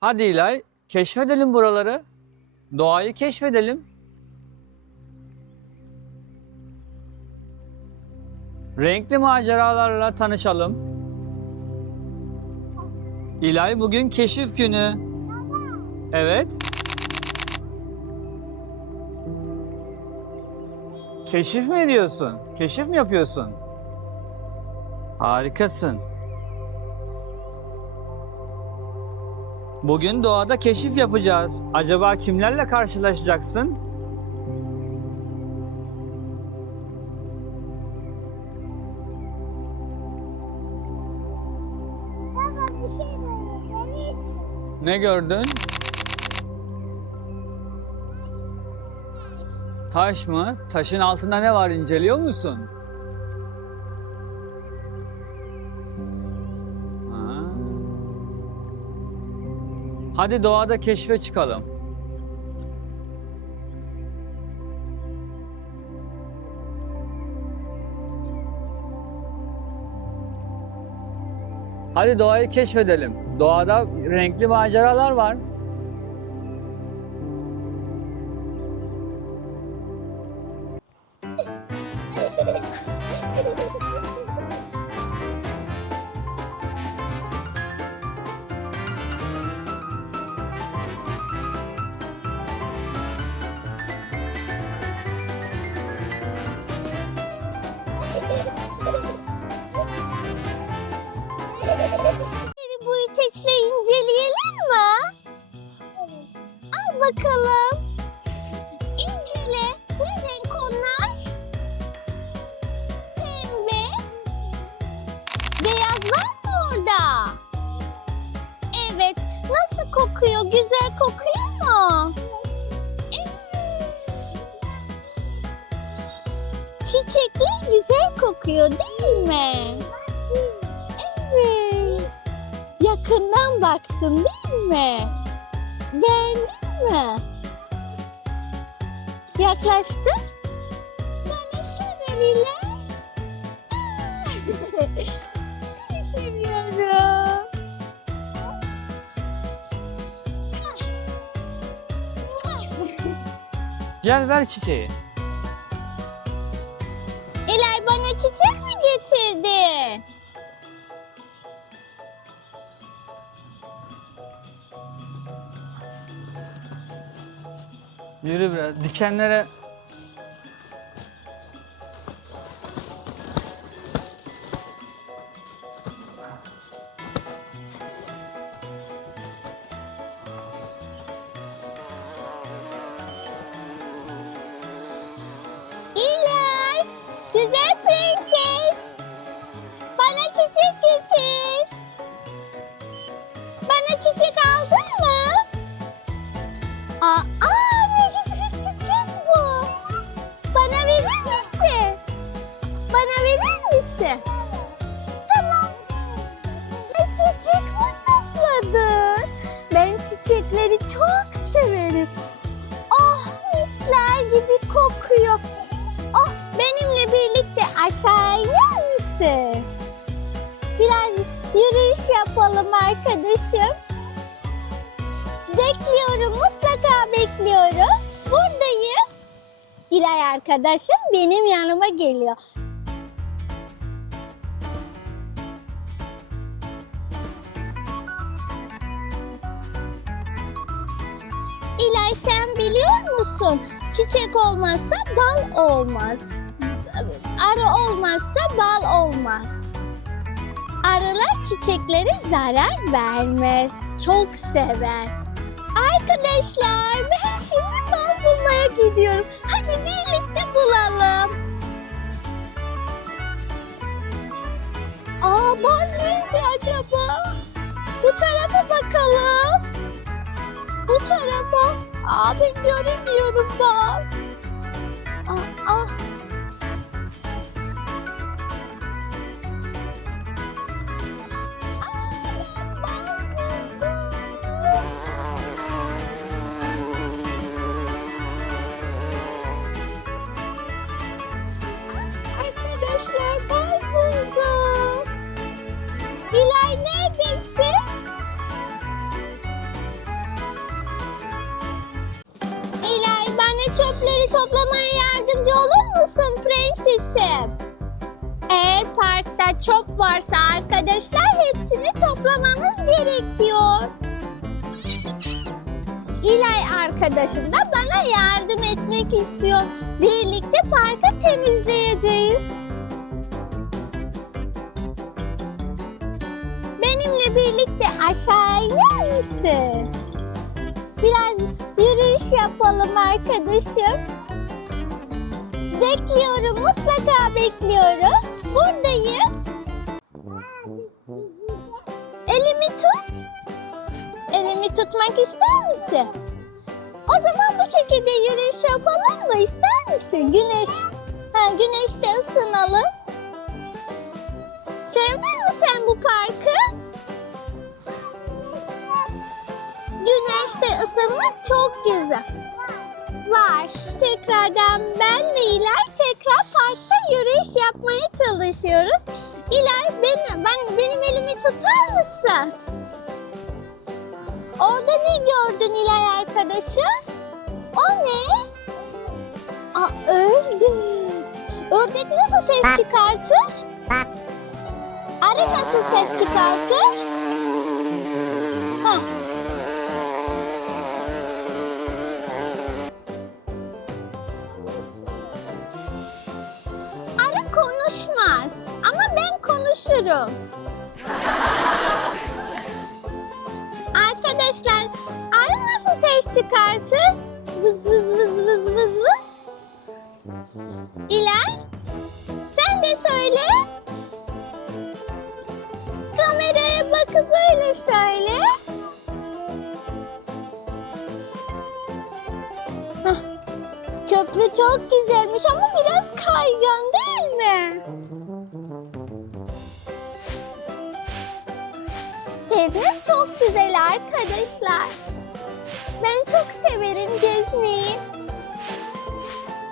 Hadi İlay, keşfedelim buraları. Doğayı keşfedelim. Renkli maceralarla tanışalım. İlay bugün keşif günü. Evet. Keşif mi ediyorsun? Keşif mi yapıyorsun? Harikasın. Bugün doğada keşif yapacağız. Acaba kimlerle karşılaşacaksın? Baba bir şey dönüyor. Ne gördün? Taş mı? Taşın altında ne var inceliyor musun? Hadi doğada keşfe çıkalım. Hadi doğayı keşfedelim. Doğada renkli maceralar var. Çiçekler güzel kokuyor değil mi? Evet. Yakından baktın değil mi? Beğendin mi? Yaklaştın. Bana sarılıyla. Seni seviyorum. Gel ver çiçeği. Çiçek mi getirdi? Yürü biraz. Dikenlere yürüyüş yapalım arkadaşım. Bekliyorum mutlaka bekliyorum. Buradayım. İlay arkadaşım benim yanıma geliyor. İlay sen biliyor musun? Çiçek olmazsa bal olmaz. Arı olmazsa bal olmaz. Arılar çiçeklere zarar vermez. Çok sever. Arkadaşlar ben şimdi bal bulmaya gidiyorum. Hadi birlikte bulalım. Aa bal nerede acaba? Bu tarafa bakalım. Bu tarafa. Aa ben göremiyorum bal. Aa, ah. Ay neredesin? İlay bana çöpleri toplamaya yardımcı olur musun prensesim? Eğer parkta çöp varsa arkadaşlar hepsini toplamamız gerekiyor. İlay arkadaşım da bana yardım etmek istiyor. Birlikte parkı temizleyeceğiz. Aşağı iner misin? Biraz yürüyüş yapalım arkadaşım. Bekliyorum, mutlaka bekliyorum. Buradayım. Elimi tut. Elimi tutmak ister misin? O zaman bu şekilde yürüyüş yapalım mı? İster misin? Güneş. Ha, güneşte ısınalım. Sevdin mi sen bu parkı? Güneşte ısınmak çok güzel. Var. Tekrardan ben ve İlay tekrar parkta yürüyüş yapmaya çalışıyoruz. İlay ben, ben benim elimi tutar mısın? Orada ne gördün İlay arkadaşım? O ne? Aa, ördek. Ördek nasıl ses çıkartır? Arı nasıl ses çıkartır? Ha. Konuşurum. Arkadaşlar arı nasıl ses çıkartır? Vız vız vız vız vız vız. İlay sen de söyle. Kameraya bakıp öyle söyle. Köprü çok güzelmiş ama biraz kaygan değil mi? Çok güzel arkadaşlar. Ben çok severim gezmeyi.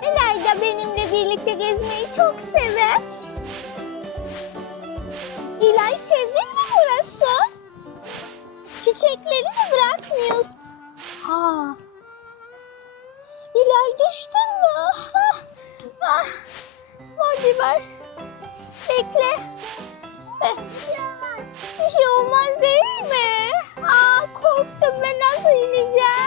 İlayda benimle birlikte gezmeyi çok sever. İlay sevdin mi burası? Çiçekleri de bırakmıyoruz. Aa. İlay düştün mü? Ah. Hadi ver. Bekle. Eh. Bir şey olmaz değil mi? Aa korktum ben nasıl ineceğim?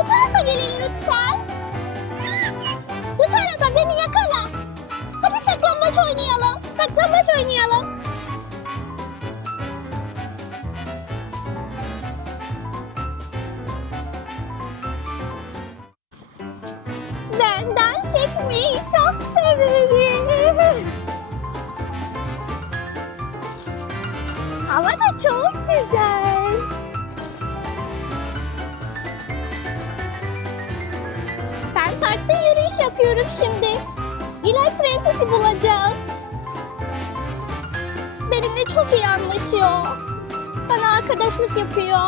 Bu tarafa gelin lütfen. Bu tarafa beni yakala. Hadi saklambaç oynayalım. Saklambaç oynayalım. Arkadaşlık yapıyor.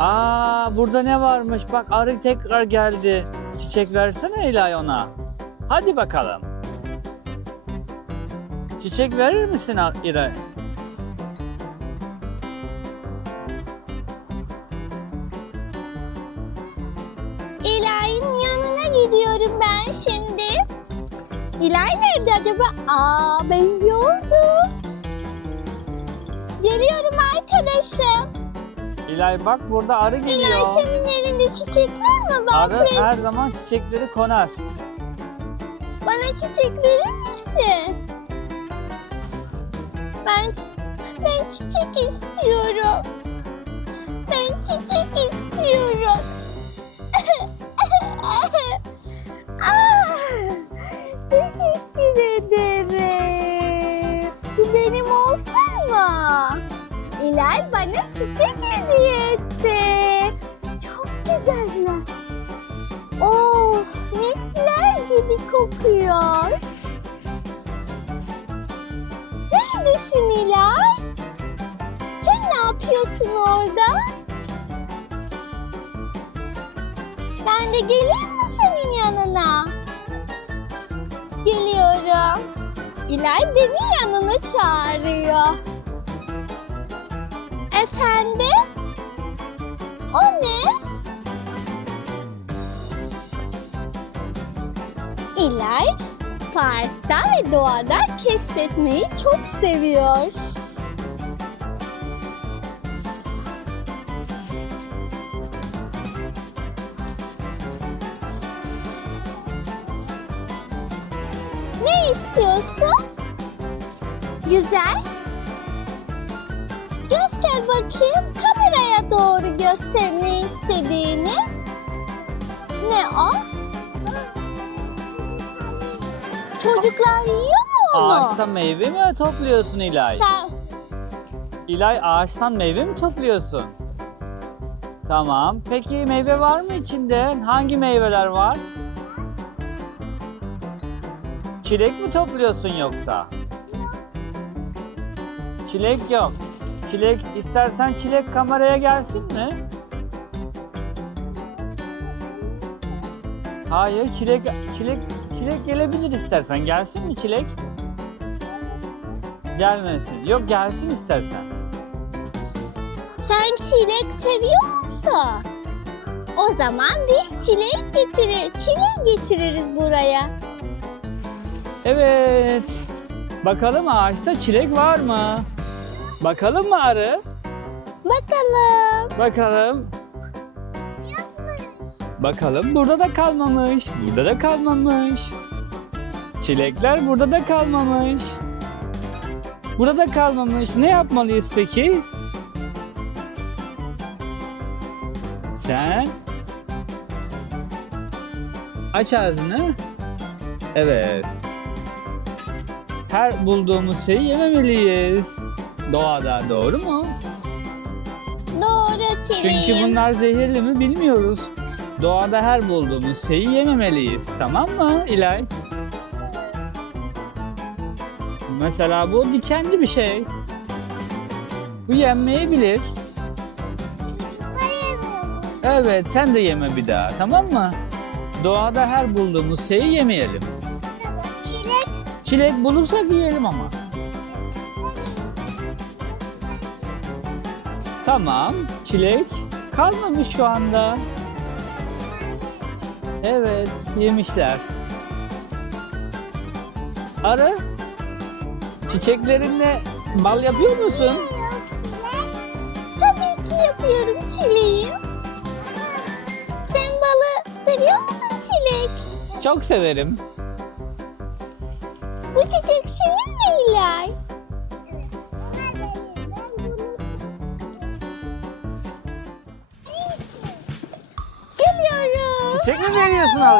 Aa burada ne varmış? Bak arı tekrar geldi. Çiçek versene İlay ona. Hadi bakalım. Çiçek verir misin İlay? İlay nerede acaba? Aa ben gördüm. Geliyorum arkadaşım. İlay bak burada arı İlay geliyor. senin elinde çiçekler mi? Ben Arı buraya- her zaman çiçekleri konar. Bana çiçek verir misin? Ben ben çiçek istiyorum. Ben çiçek istiyorum. İlay bana çiçek hediye etti. Çok güzeller. Oh, misler gibi kokuyor. Neredesin İlay? Sen ne yapıyorsun orada? Ben de geleyim mi senin yanına? Geliyorum. İlay beni yanına çağırıyor. Efendim? O ne? İlay parkta ve doğada keşfetmeyi çok seviyor. Ne istiyorsun? Güzel. Bakayım kameraya doğru göster ne istediğini. Ne o? Çocuklar yiyor mu onu? Ağaçtan meyve mi topluyorsun İlay? Sen İlay ağaçtan meyve mi topluyorsun? Tamam. Peki meyve var mı içinde? Hangi meyveler var? Çilek mi topluyorsun yoksa? Çilek yok. Çilek istersen çilek kameraya gelsin mi? Hayır, çilek çilek çilek gelebilir istersen. Gelsin mi çilek? Gelmesin. Yok gelsin istersen. sen çilek seviyor musun? O zaman biz çilek getirir, çilek getiririz buraya. Evet. Bakalım ağaçta çilek var mı? Bakalım mı arı? Bakalım. Bakalım. Bakalım burada da kalmamış. Burada da kalmamış. Çilekler burada da kalmamış. Burada da kalmamış. Ne yapmalıyız peki? Sen aç ağzını. Evet. Her bulduğumuz şeyi yememeliyiz. Doğada doğru mu? Doğru çileğim. Çünkü bunlar zehirli mi bilmiyoruz. Doğada her bulduğumuz şeyi yememeliyiz. Tamam mı İlay? Mesela bu dikenli bir şey. Bu yenmeyebilir. Evet sen de yeme bir daha tamam mı? Doğada her bulduğumuz şeyi yemeyelim. Çilek Çilek bulursak yiyelim ama. Tamam, çilek kalmamış şu anda. Evet, yemişler. Arı, çiçeklerinle bal yapıyor musun? Tabii ki yapıyorum çileğim. Sen balı seviyor musun çilek? Çok severim. Bu çiçek senin mi İlay? Çiçek mi veriyorsun? Aa,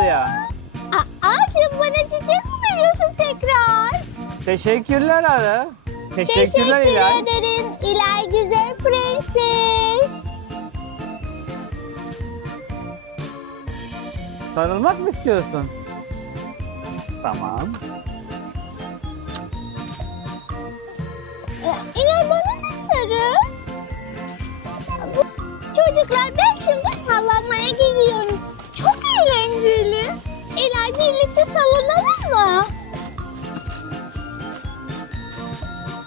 sen bana çiçek mi veriyorsun tekrar? Teşekkürler arı. Teşekkürler Teşekkür İlay. ederim İlay güzel prenses. Sarılmak mı istiyorsun? Tamam. Ee, İlay bana da sarı. Bu- Çocuklar ben şimdi sallanmaya gidiyorum. Eğlenceli. İlay birlikte sallanalım mı?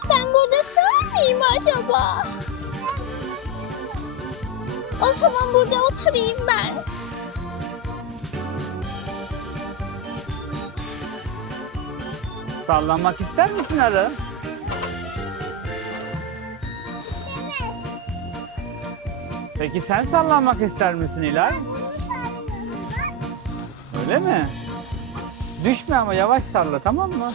Ben burada sığar mıyım acaba? O zaman burada oturayım ben. Sallanmak ister misin arı? Peki sen sallanmak ister misin İlay? Öyle mi? Düşme ama yavaş salla tamam mı?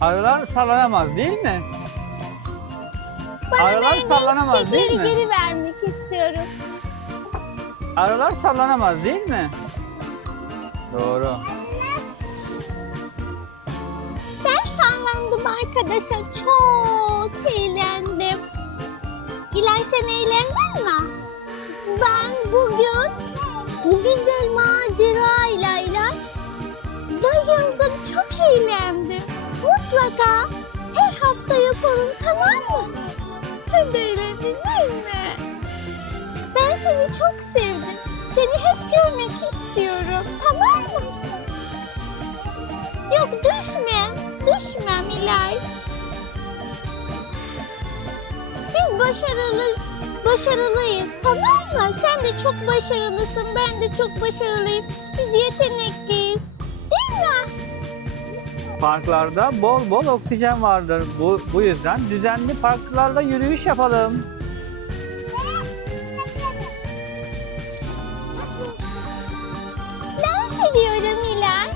Arılar sallanamaz değil mi? Bana Arılar sallanamaz değil mi? geri vermek istiyorum. Arılar sallanamaz değil mi? Doğru. Arkadaşlar. Çok eğlendim. İlay sen eğlendin mi? Ben bugün bu güzel macerayla İlay bayıldım. Çok eğlendim. Mutlaka her hafta yapalım tamam mı? Sen de eğlendin değil mi? Ben seni çok sevdim. Seni hep görmek istiyorum. Tamam mı? Yok düşme. Düşmem İlay. Biz başarılı başarılıyız tamam mı? Sen de çok başarılısın. Ben de çok başarılıyım. Biz yetenekliyiz. Değil mi? Parklarda bol bol oksijen vardır. Bu, bu yüzden düzenli parklarda yürüyüş yapalım. Dans ediyorum İlay.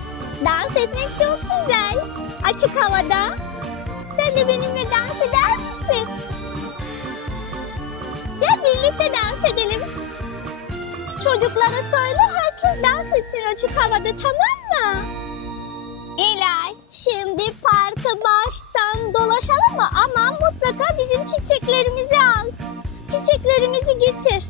Dans etmek çok güzel. Açık havada. Sen de benimle dans eder misin? Gel birlikte dans edelim. Çocuklara söyle herkes dans etsin açık havada tamam mı? İlay şimdi parkı baştan dolaşalım mı? Ama mutlaka bizim çiçeklerimizi al. Çiçeklerimizi getir.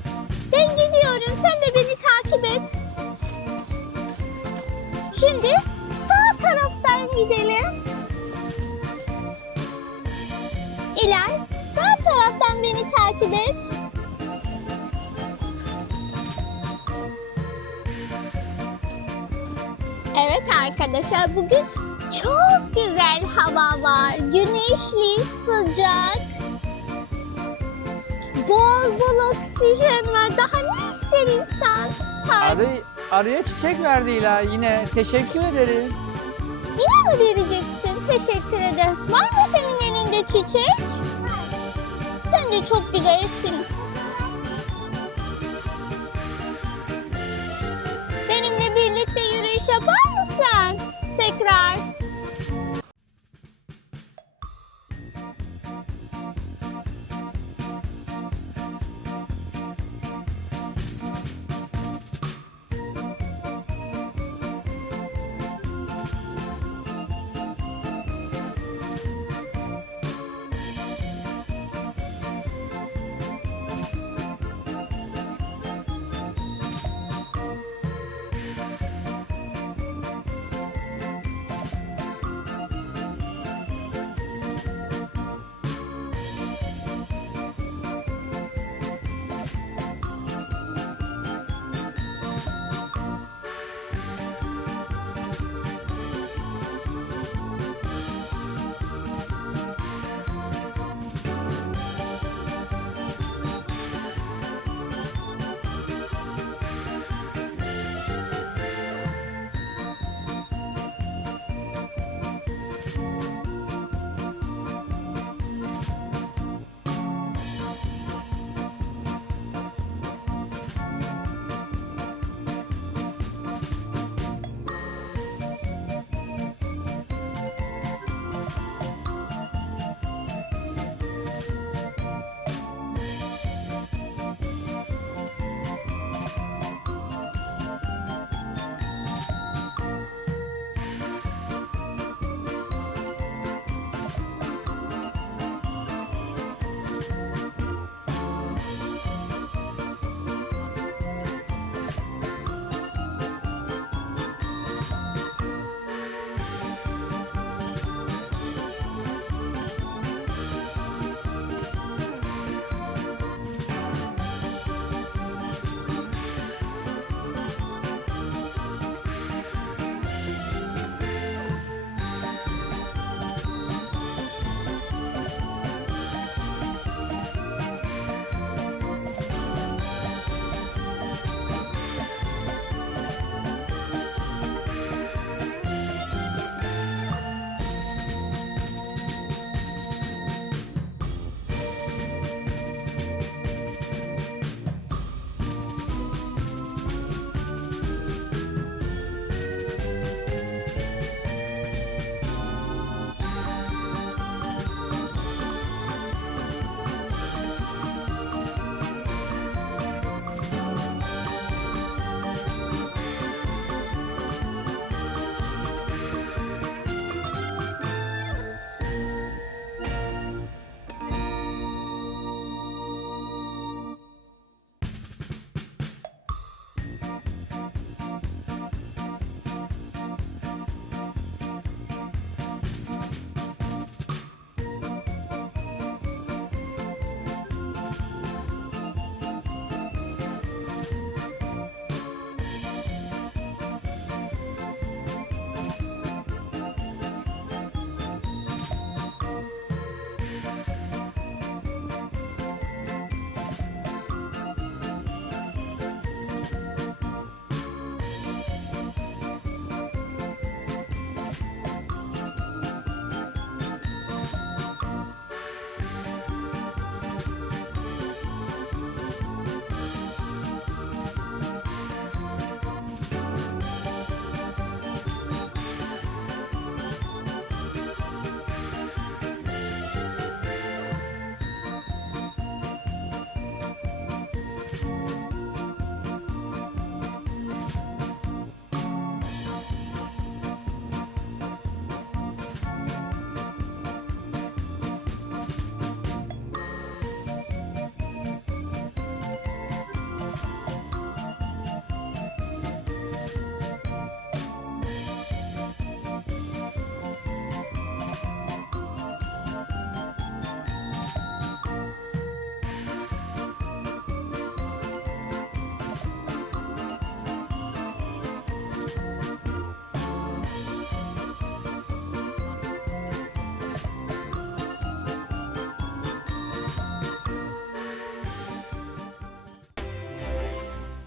Takip et. Evet arkadaşlar bugün çok güzel hava var. Güneşli, sıcak. Bol bol oksijen var. Daha ne ister insan? Arı, arıya çiçek verdi İlay yine. Teşekkür ederiz. Yine mi vereceksin? Teşekkür ederim. Var mı senin elinde çiçek? Sen de çok güzelsin. Benimle birlikte yürüyüş yapar mısın? Tekrar.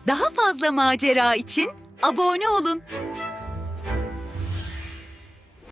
Daha fazla macera için abone olun.